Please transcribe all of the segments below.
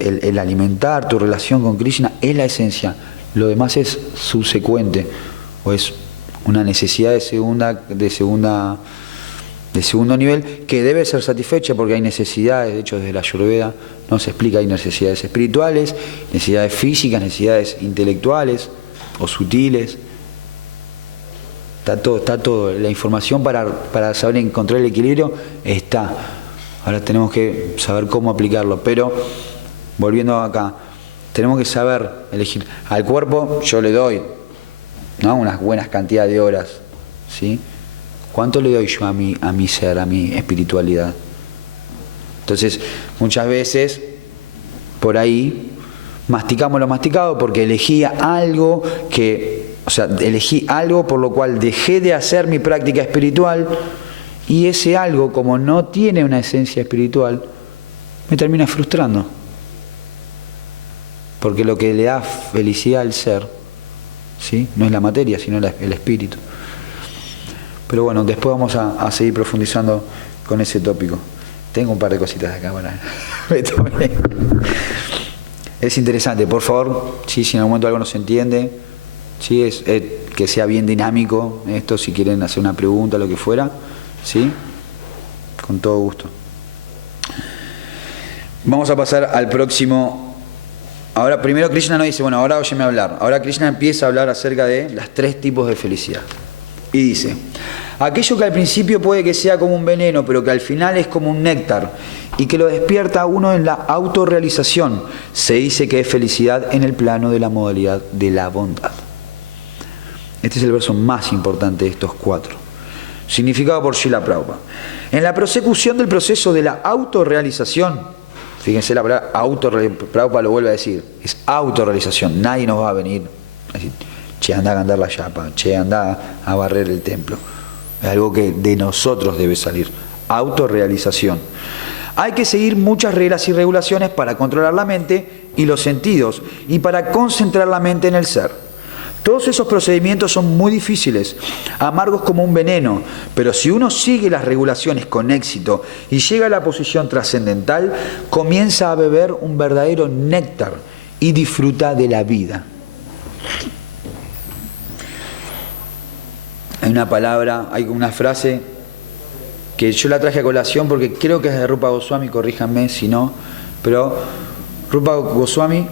el alimentar tu relación con Krishna es la esencia. Lo demás es subsecuente o es una necesidad de segundo nivel que debe ser satisfecha porque hay necesidades. De hecho, desde la Ayurveda no se explica, hay necesidades espirituales, necesidades físicas, necesidades intelectuales o sutiles. Está todo. La información para saber encontrar el equilibrio está. Ahora tenemos que saber cómo aplicarlo. Pero, volviendo acá, tenemos que saber elegir. Al cuerpo yo le doy, ¿no?, unas buenas cantidades de horas, ¿sí? ¿Cuánto le doy yo a mi ser, a mi espiritualidad? Entonces, muchas veces, por ahí, masticamos lo masticado porque elegí algo por lo cual dejé de hacer mi práctica espiritual, y ese algo, como no tiene una esencia espiritual, me termina frustrando. Porque lo que le da felicidad al ser, ¿sí?, no es la materia, sino el espíritu. Pero bueno, después vamos a seguir profundizando con ese tópico. Tengo un par de cositas acá para... Es interesante, por favor, ¿sí?, si en algún momento algo no se entiende, ¿sí?, que sea bien dinámico esto, si quieren hacer una pregunta, lo que fuera, ¿sí?, con todo gusto. Vamos a pasar al próximo. Ahora, primero Krishna nos dice, bueno, ahora óyeme hablar. Ahora Krishna empieza a hablar acerca de los 3 tipos de felicidad. Y dice, aquello que al principio puede que sea como un veneno, pero que al final es como un néctar, y que lo despierta a uno en la autorrealización, se dice que es felicidad en el plano de la modalidad de la bondad. Este es el verso más importante de estos 4. Significado por Srila Prabhupada. En la prosecución del proceso de la autorrealización, fíjense la palabra Prabhupada lo vuelve a decir, es autorrealización. Nadie nos va a venir a decir, che, anda a cantar la yapa, che, anda a barrer el templo. Es algo que de nosotros debe salir. Autorrealización. Hay que seguir muchas reglas y regulaciones para controlar la mente y los sentidos y para concentrar la mente en el ser. Todos esos procedimientos son muy difíciles, amargos como un veneno, pero si uno sigue las regulaciones con éxito y llega a la posición trascendental, comienza a beber un verdadero néctar y disfruta de la vida. Hay una palabra, hay una frase que yo la traje a colación porque creo que es de Rupa Goswami, corríjanme si no, pero Rupa Goswami,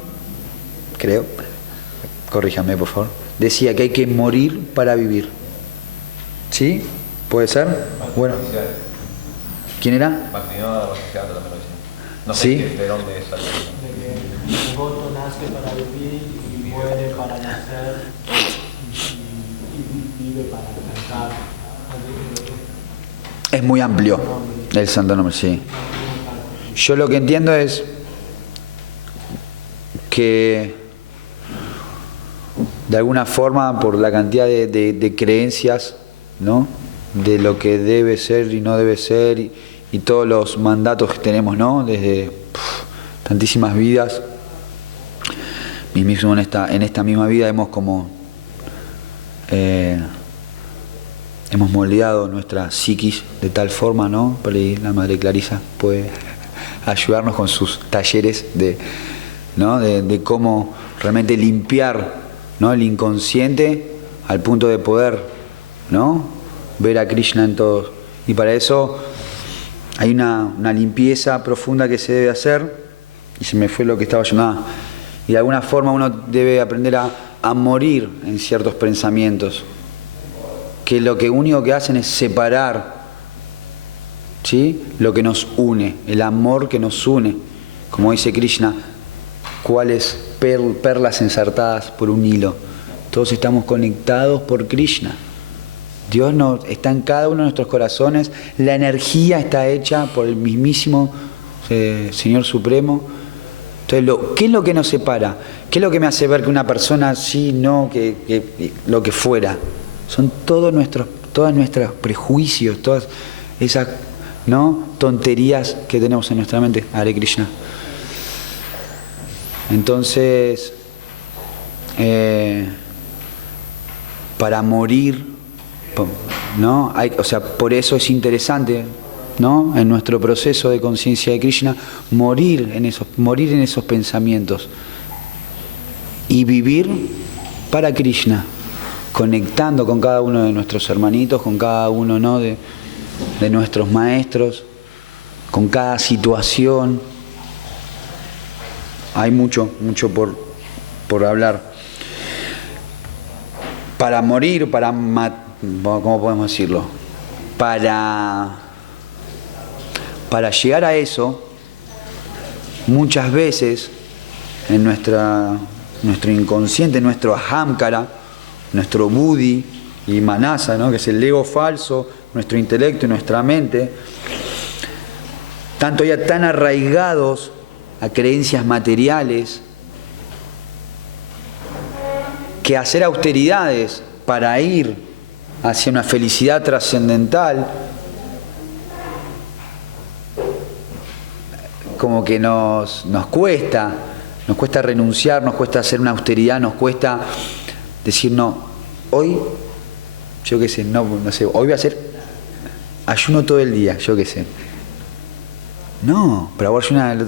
creo, corríjanme por favor, decía que hay que morir para vivir. ¿Sí? ¿Puede ser? Bueno. ¿Quién era? No sé, ¿sí?, de dónde salió. El voto nace para vivir y muere para nacer y vive para alcanzar. Es muy amplio el santo nombre, sí. Yo lo que entiendo es que de alguna forma, por la cantidad de creencias, ¿no?, de lo que debe ser y no debe ser, y todos los mandatos que tenemos, ¿no?, desde tantísimas vidas, y mismo en esta misma vida hemos moldeado nuestra psiquis de tal forma, ¿no? Por ahí la Madre Clarisa puede ayudarnos con sus talleres ¿no?, de cómo realmente limpiar, ¿no?, el inconsciente al punto de poder, ¿no?, ver a Krishna en todo. Y para eso hay una limpieza profunda que se debe hacer, y se me fue lo que estaba yo. Y de alguna forma uno debe aprender a morir en ciertos pensamientos, que lo único que hacen es separar, ¿sí?, lo que nos une, el amor que nos une. Como dice Krishna, ¿cuáles perlas ensartadas por un hilo? Todos estamos conectados por Krishna. Dios está en cada uno de nuestros corazones. La energía está hecha por el mismísimo Señor Supremo. Entonces, ¿qué es lo que nos separa? ¿Qué es lo que me hace ver que una persona sí, no, que lo que fuera? Son todos nuestros prejuicios, todas esas, ¿no?, tonterías que tenemos en nuestra mente. Hare Krishna. Entonces, para morir, ¿no?, por eso es interesante ¿no? En nuestro proceso de conciencia de Krishna, morir en esos pensamientos y vivir para Krishna, conectando con cada uno de nuestros hermanitos, con cada uno, ¿no? de nuestros maestros, con cada situación. Hay mucho por hablar. Para morir, ¿cómo podemos decirlo? Para llegar a eso, muchas veces en nuestro inconsciente, nuestro ahamkara, nuestro buddhi y manasa, ¿no? Que es el ego falso, nuestro intelecto y nuestra mente, tanto ya tan arraigados a creencias materiales, que hacer austeridades para ir hacia una felicidad trascendental, como que nos cuesta renunciar, nos cuesta hacer una austeridad, nos cuesta decir no, hoy, yo qué sé, no sé, hoy voy a hacer ayuno todo el día, yo qué sé. No, pero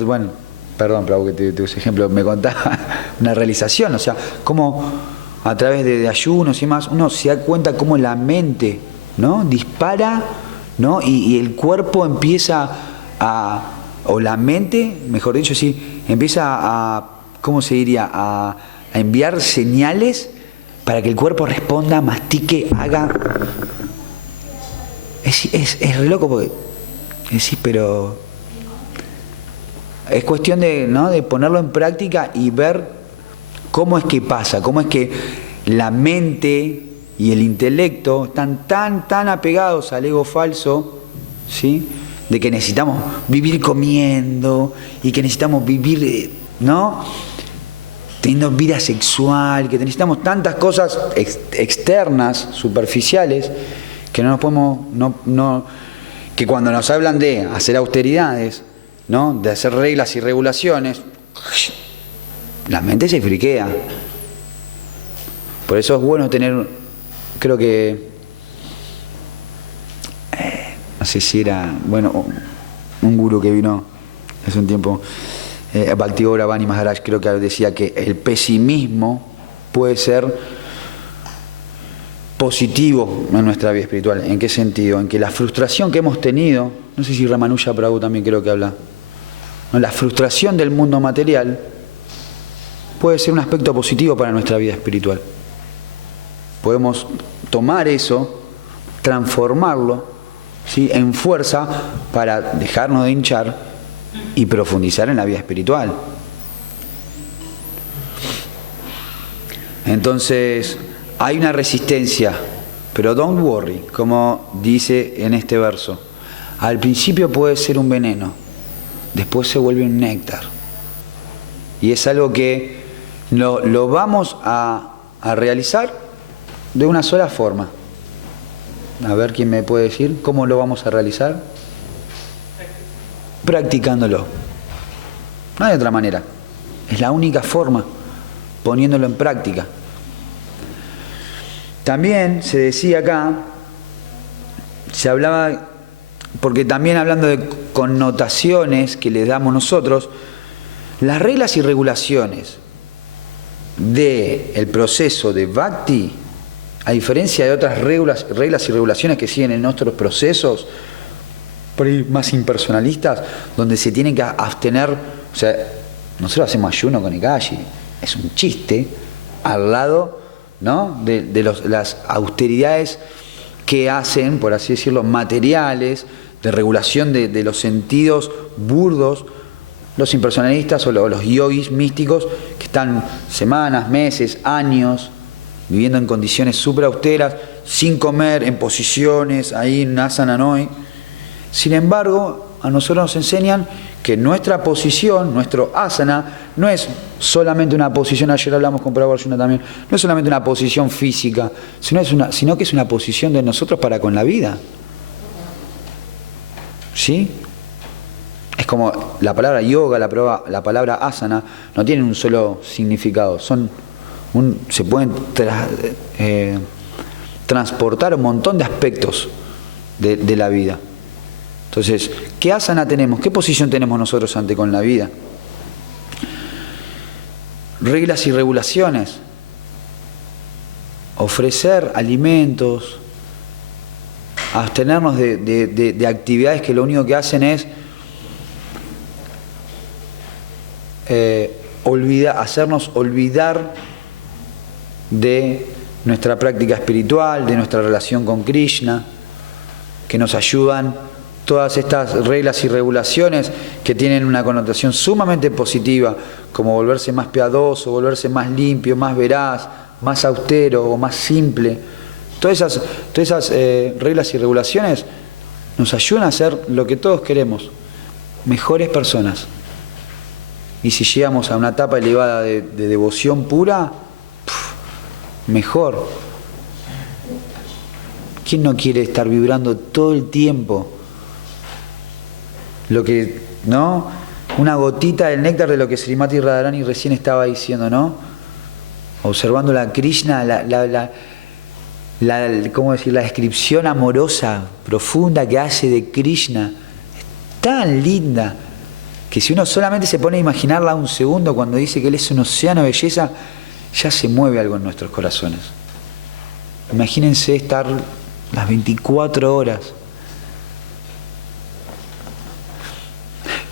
bueno, perdón, pero que te use ejemplo, me contaba una realización, o sea, cómo a través de ayunos y demás, uno se da cuenta cómo la mente, ¿no? Dispara, ¿no? Y el cuerpo empieza o la mente, mejor dicho, sí, empieza a, ¿cómo se diría? A enviar señales para que el cuerpo responda, mastique, haga. Es re loco porque decís, pero es cuestión de, ¿no? de ponerlo en práctica y ver cómo es que pasa, cómo es que la mente y el intelecto están tan apegados al ego falso, ¿sí? De que necesitamos vivir comiendo y que necesitamos vivir, ¿no? Teniendo vida sexual, que necesitamos tantas cosas externas, superficiales, que no nos podemos, que cuando nos hablan de hacer austeridades, ¿no? De hacer reglas y regulaciones, la mente se friquea. Por eso es bueno tener, creo que, no sé si era, bueno, un gurú que vino hace un tiempo, Bhakti-Yoga Vani Maharaj, creo que decía que el pesimismo puede ser positivo en nuestra vida espiritual. ¿En qué sentido? En que la frustración que hemos tenido, no sé si Ramanuja Prabhu también creo que habla, ¿no? La frustración del mundo material puede ser un aspecto positivo para nuestra vida espiritual. Podemos tomar eso, transformarlo, ¿sí? En fuerza para dejarnos de hinchar y profundizar en la vida espiritual. Entonces, hay una resistencia, pero don't worry, como dice en este verso. Al principio puede ser un veneno, después se vuelve un néctar. Y es algo que lo vamos a realizar de una sola forma. A ver quién me puede decir cómo lo vamos a realizar. Practicándolo. No hay otra manera. Es la única forma, poniéndolo en práctica. También se decía acá, se hablaba, porque también hablando de connotaciones que le damos nosotros, las reglas y regulaciones del proceso de Bhakti, a diferencia de otras reglas y regulaciones que siguen en nuestros procesos, por ahí más impersonalistas, donde se tienen que abstener, o sea, nosotros hacemos ayuno con Ekashi, es un chiste al lado, ¿no? de las austeridades que hacen, por así decirlo, materiales, de regulación de los sentidos burdos, los impersonalistas o los yogis místicos que están semanas, meses, años viviendo en condiciones súper austeras, sin comer, en posiciones, ahí en asana noi. Sin embargo, a nosotros nos enseñan que nuestra posición, nuestro asana, no es solamente una posición, ayer hablamos con Prabhu Arjuna también, no es solamente una posición física, sino que es una posición de nosotros para con la vida. ¿Sí? Es como la palabra yoga, la palabra asana, no tienen un solo significado, se pueden transportar un montón de aspectos de la vida. Entonces, ¿qué asana tenemos? ¿Qué posición tenemos nosotros ante con la vida? Reglas y regulaciones. Ofrecer alimentos, abstenernos de actividades que lo único que hacen es hacernos olvidar de nuestra práctica espiritual, de nuestra relación con Krishna, que nos ayudan todas estas reglas y regulaciones que tienen una connotación sumamente positiva, como volverse más piadoso, volverse más limpio, más veraz, más austero o más simple. Todas esas reglas y regulaciones nos ayudan a ser lo que todos queremos, mejores personas. Y si llegamos a una etapa elevada de devoción pura, mejor. ¿Quién no quiere estar vibrando todo el tiempo lo que, ¿no? Una gotita del néctar de lo que Srimati Radharani recién estaba diciendo, ¿no? Observando la Krishna, ¿cómo decir? La descripción amorosa, profunda que hace de Krishna, es tan linda que si uno solamente se pone a imaginarla un segundo cuando dice que Él es un océano de belleza, ya se mueve algo en nuestros corazones. Imagínense estar las 24 horas.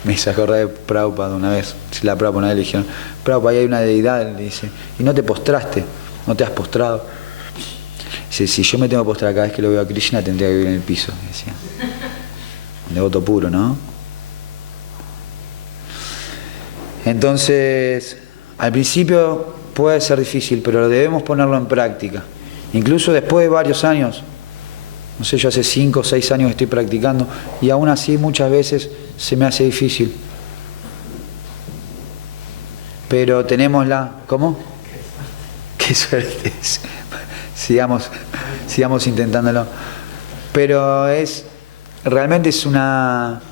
Me hizo acordar de Prabhupada una vez. Si la Prabhupada una vez le dijeron, Prabhupada, ahí hay una deidad, le dice, y no te postraste, no te has postrado. Dice, si yo me tengo que postrar cada vez que lo veo a Krishna, tendría que vivir en el piso, decía. Un devoto puro, ¿no? Entonces, al principio puede ser difícil, pero debemos ponerlo en práctica. Incluso después de varios años, no sé, yo hace 5 o 6 años estoy practicando y aún así muchas veces se me hace difícil. Pero tenemos ¿cómo? Qué suerte. Sigamos intentándolo. Pero realmente es una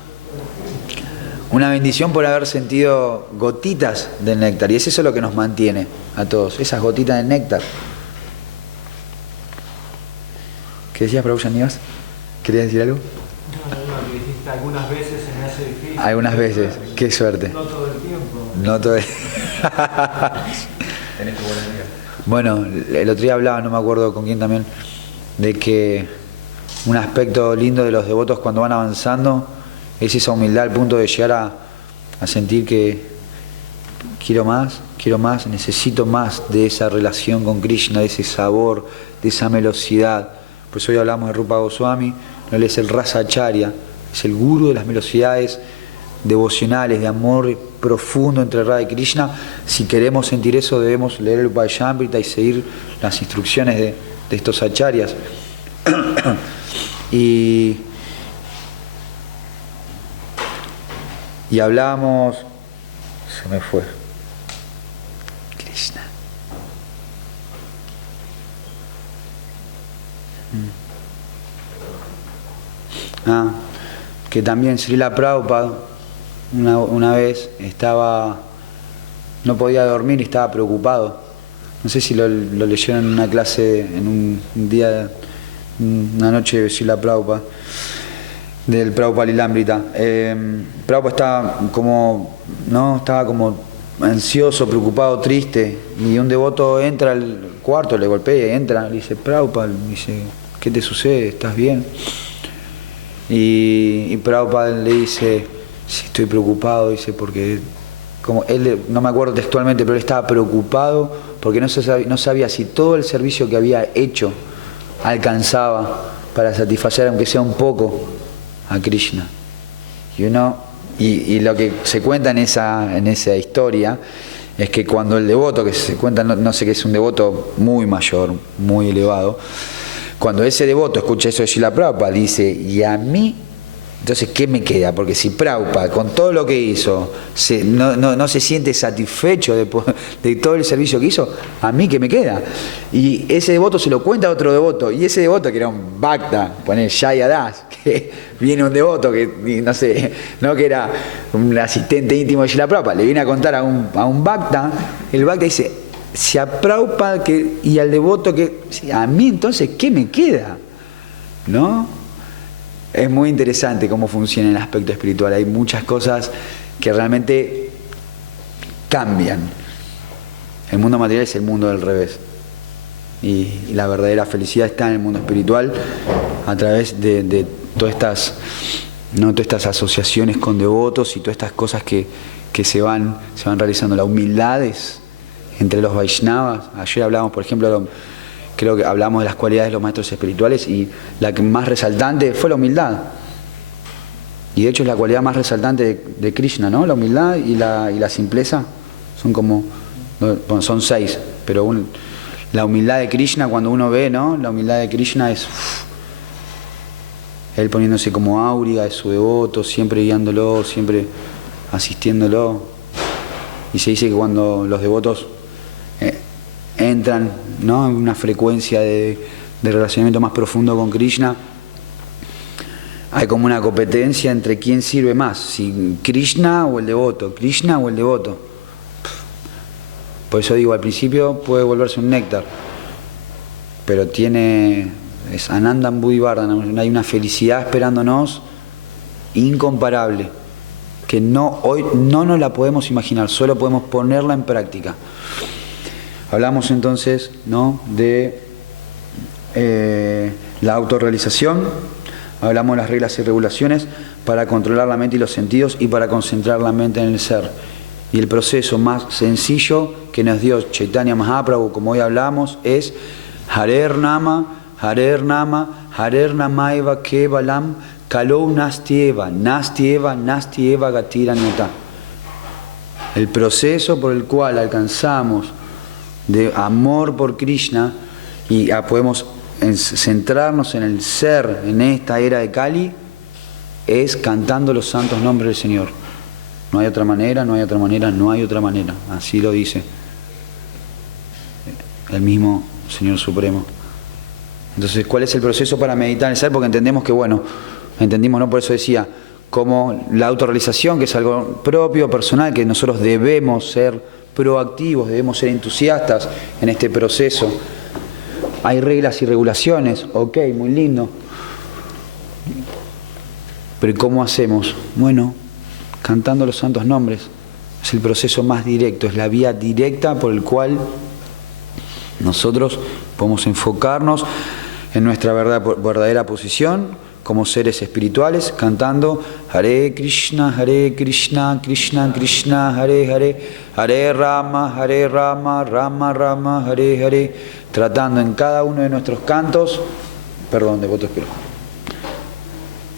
bendición por haber sentido gotitas del néctar. Y es eso lo que nos mantiene a todos, esas gotitas del néctar. ¿Qué decías, Prabhu Yanivas? ¿Querías decir algo? No, que dijiste algunas veces se me hace difícil. Algunas veces, qué suerte. No todo el tiempo. No todo el Bueno, el otro día hablaba, no me acuerdo con quién también, de que un aspecto lindo de los devotos cuando van avanzando es esa humildad al punto de llegar a sentir que quiero más, necesito más de esa relación con Krishna, de ese sabor, de esa melosidad. Por eso hoy hablamos de Rupa Goswami, él es el Rasa Acharya, es el gurú de las velocidades devocionales, de amor profundo entre Radha y Krishna. Si queremos sentir eso, debemos leer el Upayamrita y seguir las instrucciones de estos acharyas. y hablábamos, se me fue, Krishna. Que también Srila Prabhupada una vez no podía dormir y estaba preocupado. No sé si lo leyeron en una clase, en un día, una noche de Srila Prabhupada, del Prabhupada Lilamrita. Prabhupada estaba como ansioso, preocupado, triste, y un devoto entra al cuarto, le golpea, entra, le dice, Prabhupada, dice, ¿qué te sucede? ¿Estás bien? Y Prabhupada le dice, sí, estoy preocupado, dice, porque, como él, no me acuerdo textualmente, pero él estaba preocupado porque no sabía si todo el servicio que había hecho alcanzaba para satisfacer, aunque sea un poco, a Krishna. Y lo que se cuenta en esa historia es que cuando el devoto, que se cuenta, no sé, que es un devoto muy mayor, muy elevado, cuando ese devoto escucha eso de Srila Prabhupada, dice, ¿y a mí? Entonces, ¿qué me queda? Porque si Prabhupada, con todo lo que hizo, no se siente satisfecho de todo el servicio que hizo, ¿a mí qué me queda? Y ese devoto se lo cuenta a otro devoto, y ese devoto, que era un Bhakta, pone Jaya Das, que viene un devoto que, no sé, que era un asistente íntimo de Srila Prabhupada, le viene a contar a un Bhakta, el Bhakta dice, si a Prabhupada y al devoto a mí entonces, ¿qué me queda? ¿No? es muy interesante cómo funciona el aspecto espiritual. Hay muchas cosas que realmente cambian. El mundo material es el mundo del revés. Y la verdadera felicidad está en el mundo espiritual a través de todas estas, ¿no? Todas estas asociaciones con devotos y todas estas cosas que se van realizando. La humildad es entre los Vaishnavas. Ayer hablamos, por ejemplo, creo que hablamos de las cualidades de los maestros espirituales y la que más resaltante fue la humildad. Y de hecho es la cualidad más resaltante de Krishna, ¿no? La humildad y la simpleza son como, bueno, son 6, pero la humildad de Krishna, cuando uno ve, ¿no? La humildad de Krishna es él poniéndose como áuriga de su devoto, siempre guiándolo, siempre asistiéndolo. Y se dice que cuando los devotos entran, ¿no? En una frecuencia de relacionamiento más profundo con Krishna, hay como una competencia entre quién sirve más, si Krishna o el devoto, Krishna o el devoto. Por eso digo, al principio puede volverse un néctar, pero es Anandam Buddhi Vardhanam, hay una felicidad esperándonos incomparable, que hoy no nos la podemos imaginar, solo podemos ponerla en práctica. Hablamos entonces, ¿no? De la autorrealización, hablamos de las reglas y regulaciones para controlar la mente y los sentidos y para concentrar la mente en el ser. Y el proceso más sencillo que nos dio Chaitanya Mahaprabhu, como hoy hablamos, es Harer Nama, Harer Nama, Harer Namaiva Kevalam, Kalou Nastieva, Nastieva, Nastieva Gatiranyata. El proceso por el cual alcanzamos de amor por Krishna y podemos centrarnos en el ser en esta era de Kali es cantando los santos nombres del Señor. No hay otra manera, no hay otra manera, no hay otra manera. Así lo dice el mismo Señor Supremo. Entonces, ¿cuál es el proceso para meditar en el ser? Porque entendemos que, bueno, entendimos, ¿no? Por eso decía, como la autorrealización, que es algo propio, personal, que nosotros debemos ser proactivos, debemos ser entusiastas en este proceso. Hay reglas y regulaciones, ok, muy lindo. Pero ¿cómo hacemos? Bueno, cantando los santos nombres. Es el proceso más directo, es la vía directa por el cual nosotros podemos enfocarnos en nuestra verdadera posición como seres espirituales, cantando Hare Krishna, Krishna Krishna, Hare Hare, Hare Rama, Rama Rama, Hare Hare, tratando en cada uno de nuestros cantos, perdón, devotos, pero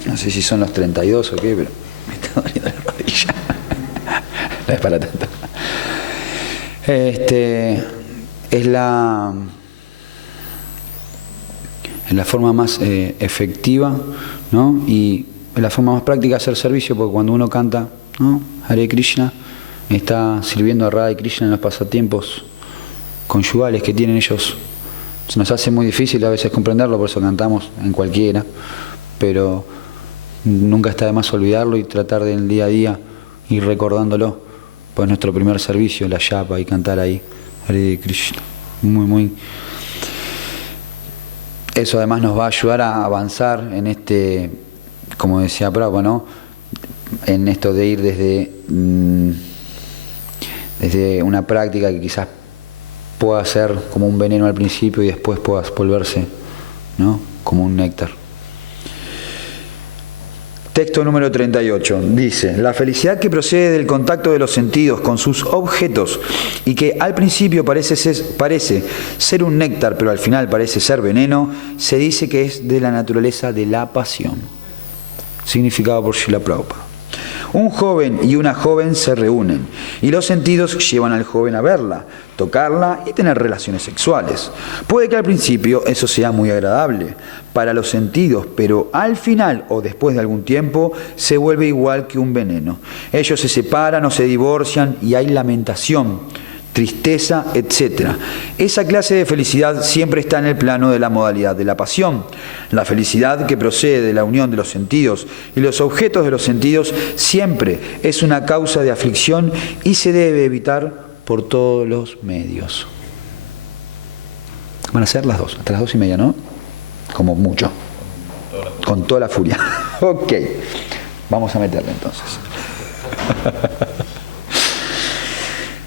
no sé si son los 32 o qué, pero me está doliendo la rodilla. No es para tanto. Es la forma más efectiva, ¿no? Y es la forma más práctica de hacer servicio, porque cuando uno canta, ¿no? Hare Krishna, está sirviendo a Radha y Krishna en los pasatiempos conyugales que tienen ellos. Se nos hace muy difícil a veces comprenderlo, por eso cantamos en cualquiera, pero nunca está de más olvidarlo y tratar de en el día a día ir recordándolo. Pues nuestro primer servicio, la yapa, y cantar ahí Hare Krishna. Muy. Eso además nos va a ayudar a avanzar en como decía Prabhupada, ¿no? En esto de ir desde una práctica que quizás pueda ser como un veneno al principio y después pueda volverse, ¿no? Como un néctar. Texto número 38, dice: la felicidad que procede del contacto de los sentidos con sus objetos y que al principio parece ser un néctar, pero al final parece ser veneno, se dice que es de la naturaleza de la pasión. Significado por Srila Prabhupada. Un joven y una joven se reúnen y los sentidos llevan al joven a verla, tocarla y tener relaciones sexuales. Puede que al principio eso sea muy agradable para los sentidos, pero al final o después de algún tiempo se vuelve igual que un veneno. Ellos se separan o se divorcian y hay lamentación, tristeza, etc. Esa clase de felicidad siempre está en el plano de la modalidad de la pasión. La felicidad que procede de la unión de los sentidos y los objetos de los sentidos siempre es una causa de aflicción y se debe evitar por todos los medios. Van a ser las 2, hasta las 2:30, ¿no? Como mucho. con toda la furia. Ok, vamos a meterle entonces.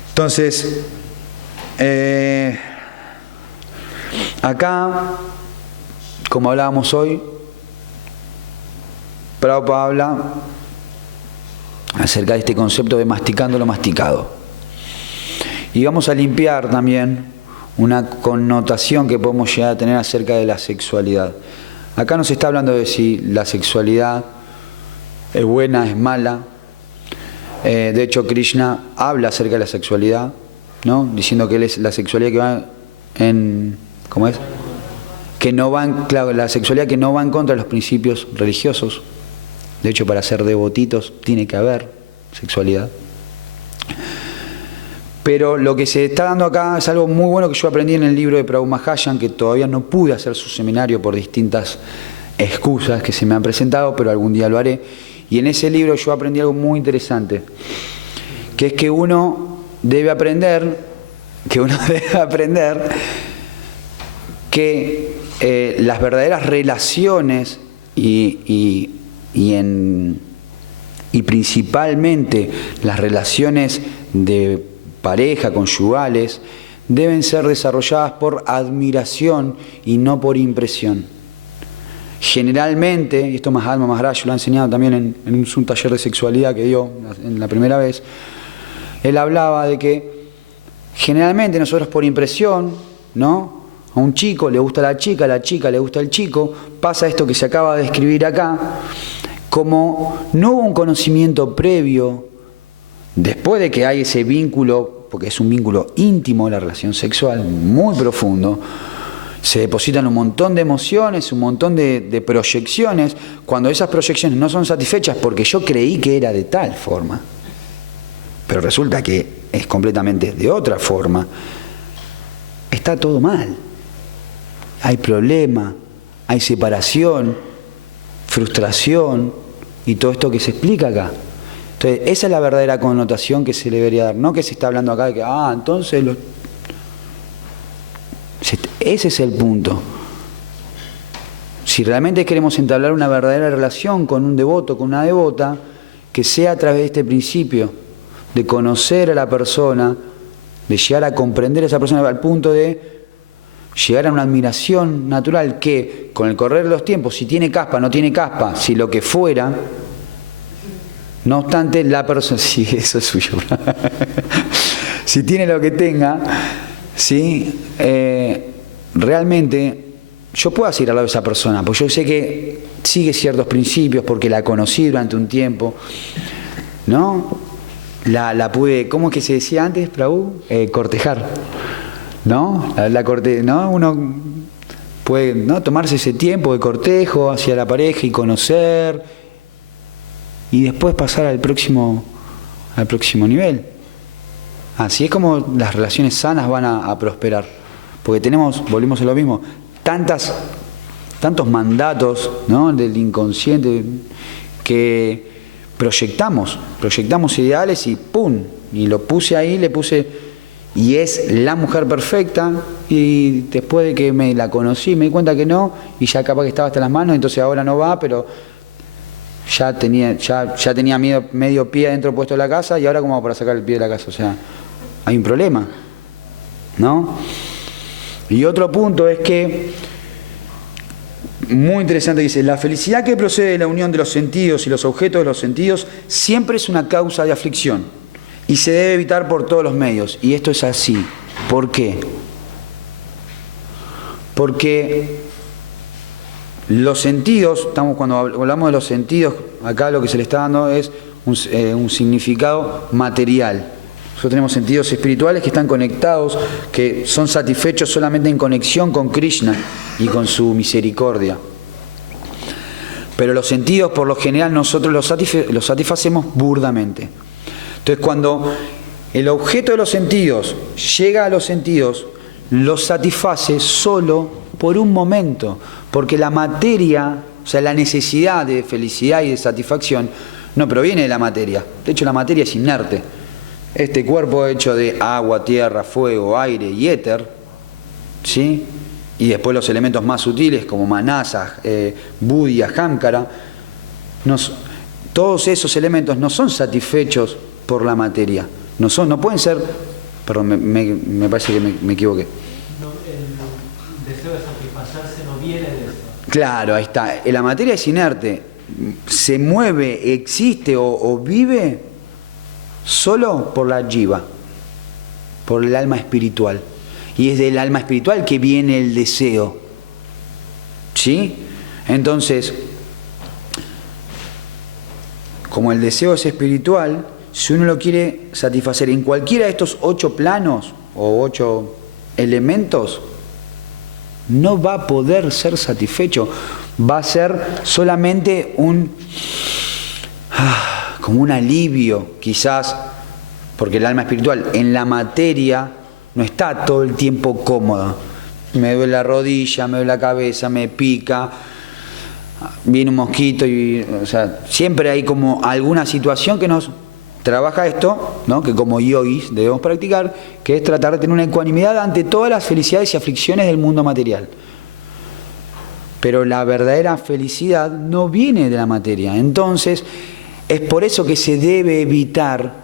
Entonces, acá, como hablábamos hoy, Prabhupada habla acerca de este concepto de masticando lo masticado. Y vamos a limpiar también una connotación que podemos llegar a tener acerca de la sexualidad. Acá nos está hablando de si la sexualidad es buena, es mala. De hecho, Krishna habla acerca de la sexualidad, ¿no? Diciendo que él es la sexualidad que va en... ¿Cómo es? Que no va en, claro, la sexualidad que no va en contra de los principios religiosos. De hecho, para ser devotitos tiene que haber sexualidad. Pero lo que se está dando acá es algo muy bueno que yo aprendí en el libro de Prabhu Mahajan, que todavía no pude hacer su seminario por distintas excusas que se me han presentado, pero algún día lo haré. Y en ese libro yo aprendí algo muy interesante, que es que uno debe aprender que las verdaderas relaciones y principalmente las relaciones de pareja, conyugales, deben ser desarrolladas por admiración y no por impresión. Generalmente, y esto Mahatma Maharaj lo ha enseñado también en un taller de sexualidad que dio en la primera vez, él hablaba de que generalmente nosotros por impresión, ¿no? A un chico le gusta la chica le gusta el chico, pasa esto que se acaba de escribir acá, como no hubo un conocimiento previo, después de que hay ese vínculo, porque es un vínculo íntimo la relación sexual, muy profundo, se depositan un montón de emociones, un montón de proyecciones, cuando esas proyecciones no son satisfechas porque yo creí que era de tal forma, pero resulta que es completamente de otra forma, está todo mal. Hay problema, hay separación, frustración y todo esto que se explica acá. Entonces, esa es la verdadera connotación que se le debería dar, no que se está hablando acá de que, entonces ese es el punto. Si realmente queremos entablar una verdadera relación con un devoto, con una devota, que sea a través de este principio, de conocer a la persona, de llegar a comprender a esa persona al punto de llegar a una admiración natural que, con el correr de los tiempos, si tiene caspa, no tiene caspa, si lo que fuera, no obstante, la persona, sí, eso es suyo, si tiene lo que tenga, ¿sí? Realmente yo puedo seguir al lado de esa persona, porque yo sé que sigue ciertos principios, porque la conocí durante un tiempo, ¿no? La pude, ¿cómo es que se decía antes, Prabhu? Cortejar, ¿no? ¿no? Uno puede, ¿no?, tomarse ese tiempo de cortejo hacia la pareja y conocer, y después pasar al próximo nivel. Así es como las relaciones sanas van a prosperar. Porque volvimos a lo mismo, tantos mandatos, ¿no?, del inconsciente que proyectamos ideales y ¡pum! Y lo puse ahí, le puse, y es la mujer perfecta, y después de que me la conocí me di cuenta que no, y ya capaz que estaba hasta las manos, entonces ahora no va, pero ya tenía medio pie adentro puesto de la casa, y ahora ¿cómo hago para sacar el pie de la casa? O sea, hay un problema, ¿no? Y otro punto es que, muy interesante, dice, la felicidad que procede de la unión de los sentidos y los objetos de los sentidos siempre es una causa de aflicción y se debe evitar por todos los medios. Y esto es así. ¿Por qué? Porque los sentidos, cuando hablamos de los sentidos, acá lo que se le está dando es un significado material. Nosotros tenemos sentidos espirituales que están conectados, que son satisfechos solamente en conexión con Krishna y con su misericordia. Pero los sentidos, por lo general, nosotros los satisfacemos burdamente. Entonces, cuando el objeto de los sentidos llega a los sentidos, los satisface solo por un momento, porque la materia, o sea, la necesidad de felicidad y de satisfacción, no proviene de la materia. De hecho, la materia es inerte. Este cuerpo hecho de agua, tierra, fuego, aire y éter, ¿sí?, y después los elementos más sutiles como manasa, buddhya, hamkara, todos esos elementos no son satisfechos por la materia, no pueden ser, perdón, me parece que me equivoqué. No, el deseo de satisfacerse no viene de eso. Claro, ahí está. La materia es inerte, se mueve, existe o vive solo por la jiva, por el alma espiritual. Y es del alma espiritual que viene el deseo. ¿Sí? Entonces, como el deseo es espiritual, si uno lo quiere satisfacer en cualquiera de estos 8 planos o 8 elementos, no va a poder ser satisfecho. Va a ser solamente como un alivio, quizás, porque el alma espiritual en la materia no está todo el tiempo cómoda. Me duele la rodilla, me duele la cabeza, me pica, viene un mosquito, o sea, siempre hay como alguna situación que nos trabaja esto, ¿no? Que como yogis debemos practicar, que es tratar de tener una ecuanimidad ante todas las felicidades y aflicciones del mundo material. Pero la verdadera felicidad no viene de la materia. Entonces, es por eso que se debe evitar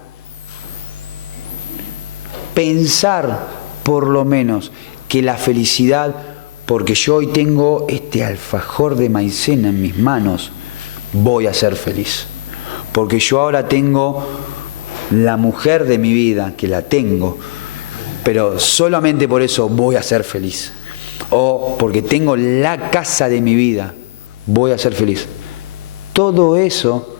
pensar, por lo menos, que la felicidad, porque yo hoy tengo este alfajor de maicena en mis manos, voy a ser feliz. Porque yo ahora tengo la mujer de mi vida, que la tengo, pero solamente por eso voy a ser feliz. O porque tengo la casa de mi vida, voy a ser feliz. Todo eso,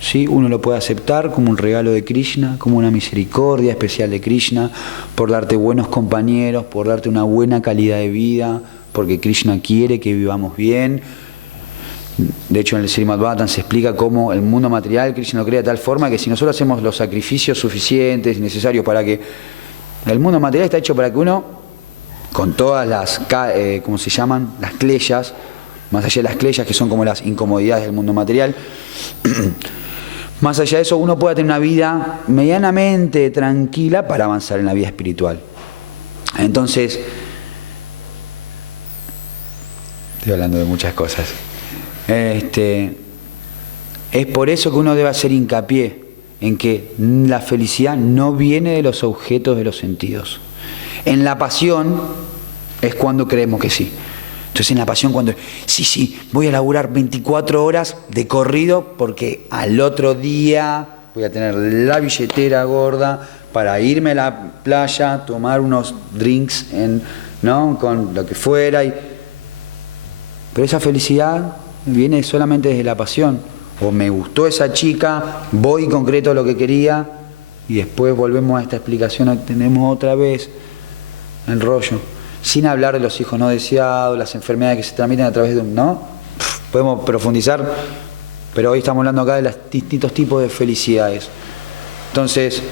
¿sí?, uno lo puede aceptar como un regalo de Krishna, como una misericordia especial de Krishna, por darte buenos compañeros, por darte una buena calidad de vida, porque Krishna quiere que vivamos bien. De hecho, en el Srimad Bhagavatam se explica cómo el mundo material Krishna lo crea de tal forma que si nosotros hacemos los sacrificios suficientes y necesarios para que... El mundo material está hecho para que uno, con todas las, ¿cómo se llaman?, las kleyas, más allá de las kleyas que son como las incomodidades del mundo material, más allá de eso uno pueda tener una vida medianamente tranquila para avanzar en la vida espiritual. Entonces, estoy hablando de muchas cosas. Es por eso que uno debe hacer hincapié en que la felicidad no viene de los objetos de los sentidos. En la pasión es cuando creemos que sí. Entonces en la pasión cuando, sí, voy a laburar 24 horas de corrido porque al otro día voy a tener la billetera gorda para irme a la playa, tomar unos drinks, ¿no?, con lo que fuera. Pero esa felicidad viene solamente desde la pasión. O me gustó esa chica, voy y concreto lo que quería, y después volvemos a esta explicación, tenemos otra vez el rollo. Sin hablar de los hijos no deseados, las enfermedades que se transmiten a través de ¿no? Podemos profundizar, pero hoy estamos hablando acá de los distintos tipos de felicidades. Entonces,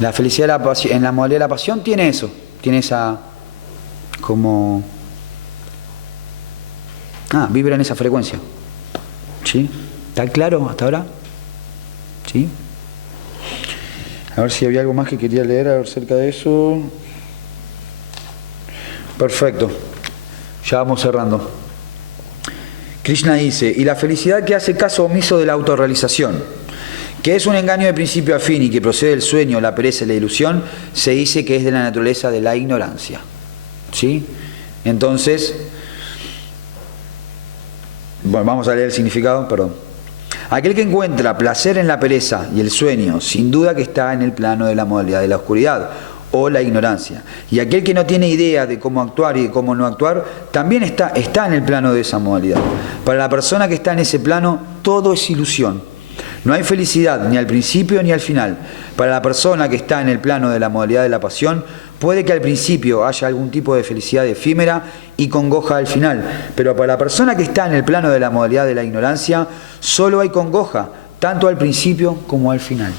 la felicidad en la modalidad de la pasión tiene eso, tiene esa como... vibra en esa frecuencia. ¿Sí? ¿Está claro hasta ahora? ¿Sí? A ver si había algo más que quería leer acerca de eso. Perfecto. Ya vamos cerrando. Krishna dice, y la felicidad que hace caso omiso de la autorrealización, que es un engaño de principio a fin y que procede del sueño, la pereza y la ilusión, se dice que es de la naturaleza de la ignorancia. ¿Sí? Entonces... Bueno, vamos a leer el significado, perdón. Aquel que encuentra placer en la pereza y el sueño, sin duda que está en el plano de la modalidad de la oscuridad o la ignorancia. Y aquel que no tiene idea de cómo actuar y de cómo no actuar, también está en el plano de esa modalidad. Para la persona que está en ese plano, todo es ilusión. No hay felicidad ni al principio ni al final. Para la persona que está en el plano de la modalidad de la pasión, puede que al principio haya algún tipo de felicidad efímera y congoja al final, pero para la persona que está en el plano de la modalidad de la ignorancia, solo hay congoja, tanto al principio como al final.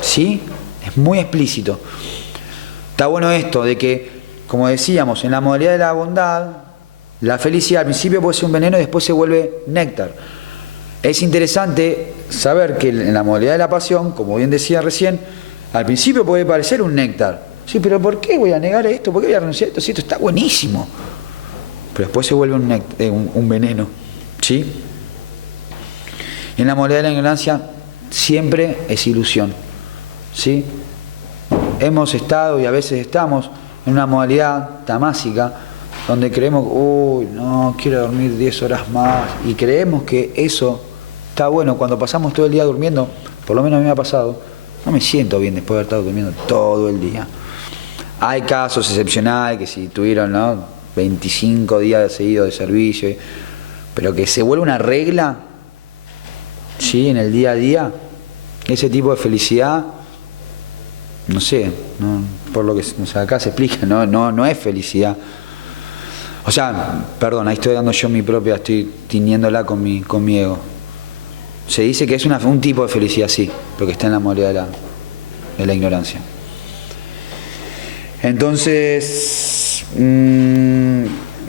¿Sí? Es muy explícito. Está bueno esto de que, como decíamos, en la modalidad de la bondad, la felicidad al principio puede ser un veneno y después se vuelve néctar. Es interesante saber que en la modalidad de la pasión, como bien decía recién, al principio puede parecer un néctar, Sí, pero ¿por qué voy a negar esto? ¿Por qué voy a renunciar a esto? Si esto está buenísimo. Pero después se vuelve un veneno. ¿Sí? Y en la modalidad de la ignorancia siempre es ilusión. ¿Sí? Hemos estado y a veces estamos en una modalidad tamásica donde creemos, uy, no, quiero dormir 10 horas más. Y creemos que eso está bueno. Cuando pasamos todo el día durmiendo, por lo menos a mí me ha pasado, no me siento bien después de haber estado durmiendo todo el día. Hay casos excepcionales que si tuvieron, ¿no?, 25 días seguidos de servicio, pero que se vuelve una regla, ¿sí?, en el día a día, ese tipo de felicidad, no sé, no, por lo que acá se explica, no es felicidad. O sea, perdón, ahí estoy dando yo mi propia, estoy tiñéndola con mi ego. Se dice que es un tipo de felicidad, sí, pero que está en la modalidad de la ignorancia. Entonces,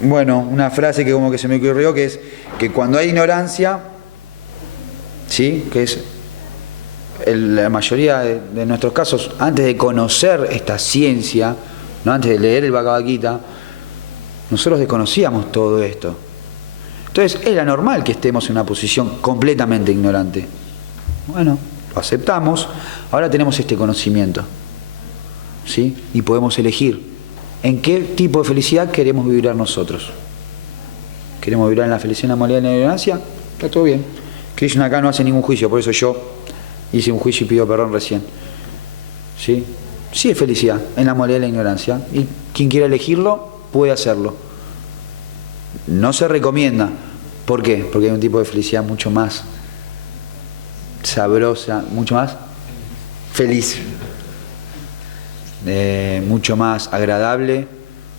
bueno, una frase que como que se me ocurrió, que es que cuando hay ignorancia, ¿sí?, que es la mayoría de nuestros casos, antes de conocer esta ciencia, ¿no?, antes de leer el Bhagavad Gita, nosotros desconocíamos todo esto. Entonces era normal que estemos en una posición completamente ignorante. Bueno, lo aceptamos, ahora tenemos este conocimiento, ¿sí?, y podemos elegir en qué tipo de felicidad queremos vibrar nosotros. ¿Queremos vibrar en la felicidad, en la modalidad de la ignorancia? Está todo bien. Krishna acá no hace ningún juicio, por eso yo hice un juicio y pido perdón recién. ¿Sí? Sí es felicidad en la modalidad de la ignorancia, y quien quiera elegirlo puede hacerlo. No se recomienda. ¿Por qué? Porque hay un tipo de felicidad mucho más sabrosa, mucho más feliz, mucho más agradable,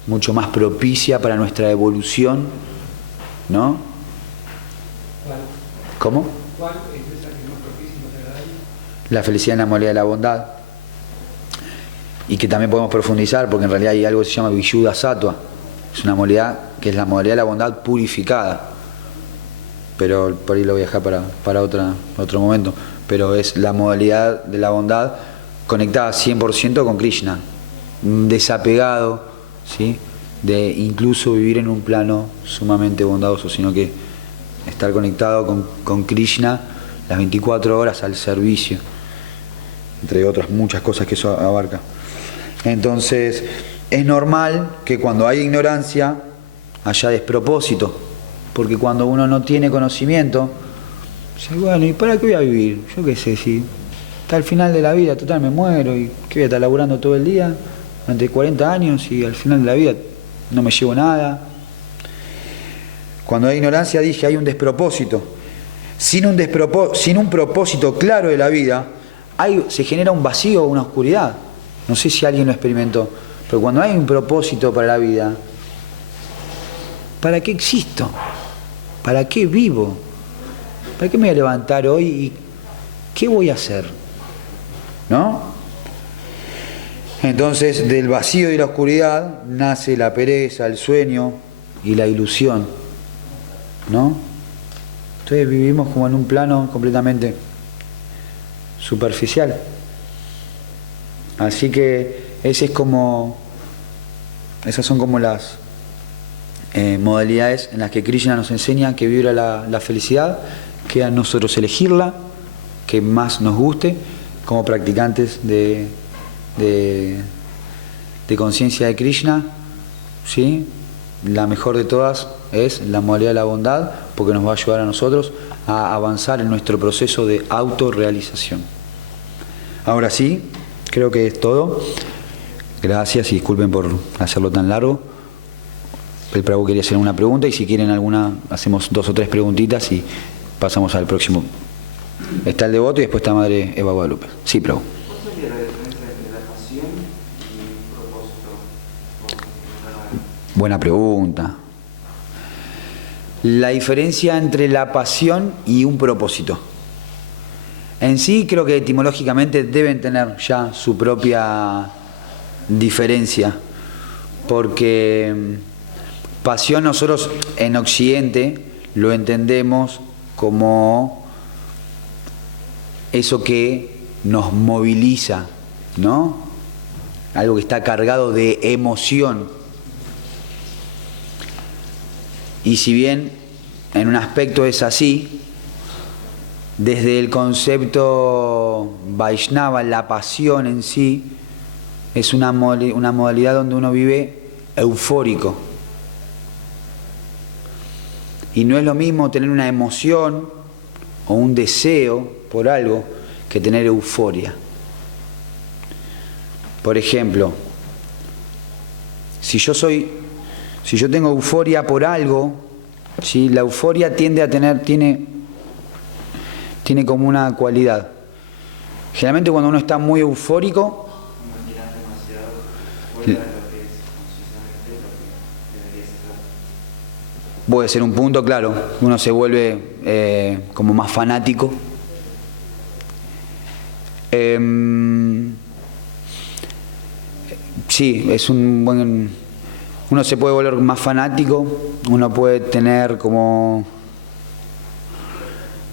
mucho más propicia para nuestra evolución, ¿no? ¿Cómo? ¿Cuál es esa que es más propicia y más agradable? La felicidad en la modalidad de la bondad, y que también podemos profundizar porque en realidad hay algo que se llama Vishuddha Sattva. Es una modalidad que es la modalidad de la bondad purificada, pero por ahí lo voy a dejar para otro momento. Pero es la modalidad de la bondad conectada 100% con Krishna, desapegado, ¿sí?, de incluso vivir en un plano sumamente bondadoso, sino que estar conectado con Krishna las 24 horas al servicio, entre otras muchas cosas que eso abarca. Entonces, es normal que cuando hay ignorancia haya despropósito, porque cuando uno no tiene conocimiento, dice, bueno, ¿y para qué voy a vivir? Yo qué sé, si está al final de la vida, total me muero, y ¿qué voy a estar laburando todo el día durante 40 años y al final de la vida no me llevo nada? Cuando hay ignorancia, dije, hay un despropósito. Sin un propósito claro de la vida, se genera un vacío o una oscuridad. No sé si alguien lo experimentó, pero cuando hay un propósito para la vida, ¿para qué existo? ¿Para qué vivo? ¿Para qué me voy a levantar hoy y qué voy a hacer? ¿No? Entonces, del vacío y la oscuridad nace la pereza, el sueño y la ilusión, ¿no? Entonces vivimos como en un plano completamente superficial. Así que esas son como las modalidades en las que Krishna nos enseña que vibra la felicidad. Queda a nosotros elegirla, que más nos guste, como practicantes de conciencia de Krishna, ¿sí? La mejor de todas es la modalidad de la bondad, porque nos va a ayudar a nosotros a avanzar en nuestro proceso de autorrealización. Ahora sí, creo que es todo. Gracias y disculpen por hacerlo tan largo. El Prabhu quería hacer una pregunta y si quieren alguna, hacemos 2 o 3 preguntitas y pasamos al próximo. Está el devoto y después está Madre Eva Guadalupe. Sí, Prabhu. ¿Cuál sería la diferencia entre la pasión y un propósito? Buena pregunta. La diferencia entre la pasión y un propósito. En sí creo que etimológicamente deben tener ya su propia diferencia, porque pasión nosotros en Occidente lo entendemos como eso que nos moviliza, ¿no? algo que está cargado de emoción. Y si bien en un aspecto es así, desde el concepto Vaishnava, la pasión en sí, es una modalidad donde uno vive eufórico. Y no es lo mismo tener una emoción o un deseo por algo que tener euforia. Por ejemplo, si yo tengo euforia por algo, ¿sí? La euforia tiene como una cualidad. Generalmente cuando uno está muy eufórico, imaginar demasiado fuera de lo que es concisamente lo que debería ser. puede ser un punto, claro, uno se vuelve como más fanático. Sí, uno se puede volver más fanático, uno puede tener como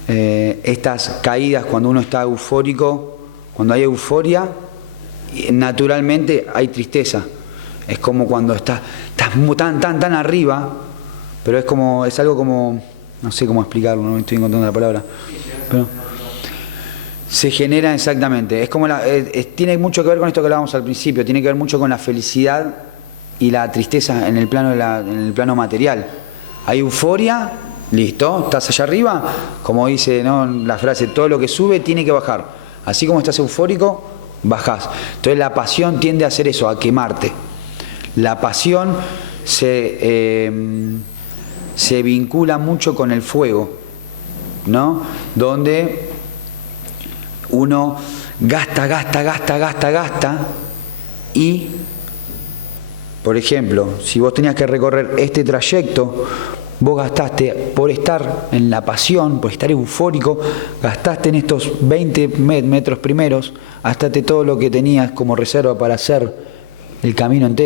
estas caídas cuando uno está eufórico, cuando hay euforia, naturalmente hay tristeza. Es como cuando estás tan arriba, pero es algo como, no sé cómo explicarlo, no estoy encontrando la palabra. Pero se genera exactamente, es como tiene mucho que ver con esto que hablábamos al principio, tiene que ver mucho con la felicidad y la tristeza en el plano material. Hay euforia, listo, estás allá arriba, como dice, ¿no?, la frase, todo lo que sube tiene que bajar. Así como estás eufórico, bajás. Entonces la pasión tiende a hacer eso, a quemarte. La pasión se vincula mucho con el fuego, ¿no? Donde uno gasta y, por ejemplo, si vos tenías que recorrer este trayecto, vos gastaste, por estar en la pasión, por estar eufórico, gastaste en estos 20 metros primeros, gastaste todo lo que tenías como reserva para hacer el camino entero.